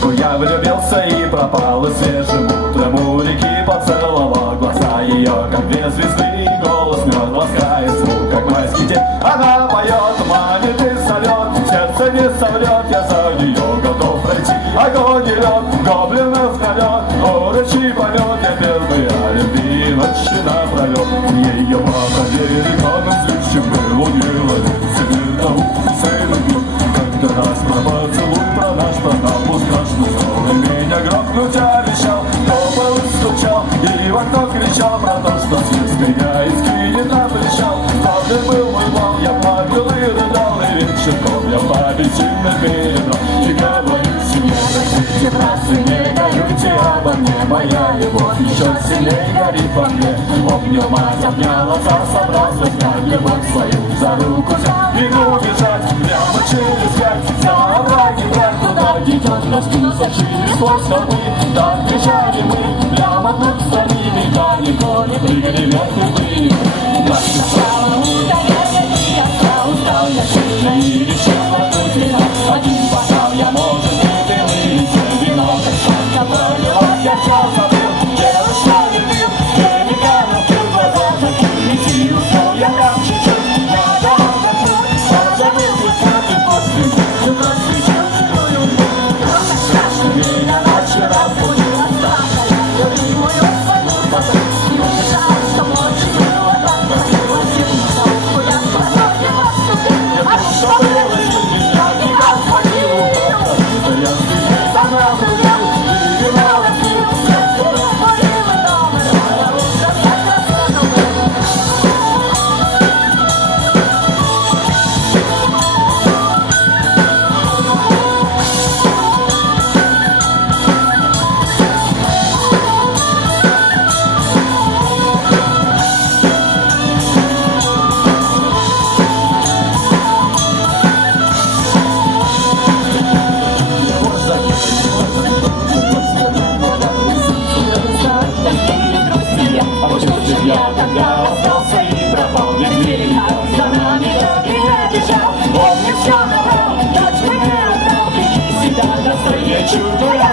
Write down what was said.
девчонку я влюбился и пропал, и свежим утром у реки поцеловал глаза ее, как две звезды, и голос мед ласкает звук, как майский день. Она поет, манит и зовет, сердце не соврет, я за нее готов пройти огонь и лед, гоблинов налет, урочий полет, я пел бы о любви ночи напролет. Ее папа великаном злющим был, у нее ловился мир науки, сыном. Когда нас про поцелуй, про наш пропуск страшный сон, и меня грохнуть обещал, кто был стучал и в окно кричал про то, что съест меня и скинет на причал. Славный был мой бал, я плакал и рыдал, и вечерком я папе сильно передал. И говорю себе, простите, братцы, не горюйте обо мне, моя любовь еще сильнее горит во мне. Обнял мать, обнял отца, собрался снять любовь свою за руку взял. Бегу бежать прямо через пять, за овраги брать, куда идет раскинуться через сквозь холмы. Так бежали мы, прямо тут за ними, далеко не прыгали вверх и прыгали. Так сначала устал я сильно и решил отдуть вино. Один бокал я, может, выпил и все вино. Как пролилось, я все забыл, девушка любил, химика напил глаза, закрыли силу, ушел я там чуть-чуть. Я дорога тут, позабыл высоты после, ты просвечил такую боль. Страшно меня ночью разбудила страха, я любимую свою забыл, и убежал, что ночью было так красиво, сильно толку я спасал, не поступил. А что было, я не разбудил, это я здесь сама влюбил, и вино разбил, сердце разбудил, и дома рано утром я красоту был. Я тогда остался и пропал, ведь берега за нами так и не бежал. Он мне все набрал, дочь мне отдал, беги себя достойнее чудо, я